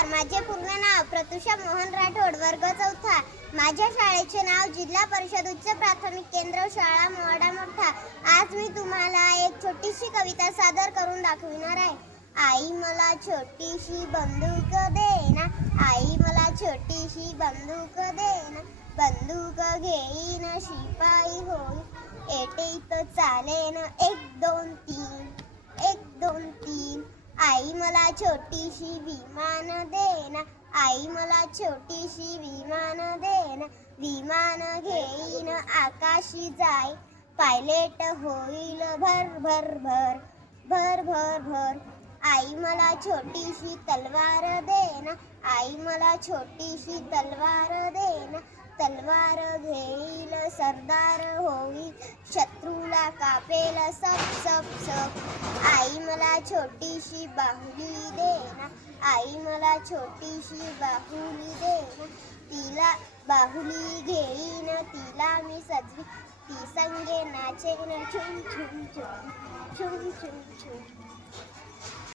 नमस्कार. माझे पूर्ण नाव प्रतुषा मोहन राठोड, वर्ग 4. माझ्या शाळेचे नाव जिल्हा परिषद उच्च प्राथमिक केंद्र शाळा मोवाडा मोठा. आज मी तुम्हाला एक छोटीशी कविता सादर करून दाखविणार आहे. आई मला छोटीशी बंदूक दे ना, आई मला छोटीशी बंदूक दे ना, बंदूक घेईन शिपाई होईन, एटीत चालेन 1 2 3, 1 2 3. आई मला छोटीशी विमान दे ना, आई मला छोटीशी विमान दे ना, विमान घेईन आकाशी जाई, पायलट होईल भर भर भर भर भर भर. आई मला छोटीशी तलवार दे ना, आई मला छोटीशी तलवार दे ना, तलवार घेईल सरदार होईल, शत्रूला कापेल सब सब सब. आई मला छोटीशी बाहुली दे ना, आई मला छोटीशी बाहुली दे ना, तिला बाहुली घेईन तिला मी सजवी, ती संगे नाचेन छुम छुम छुम छुम छुम छुम छुम.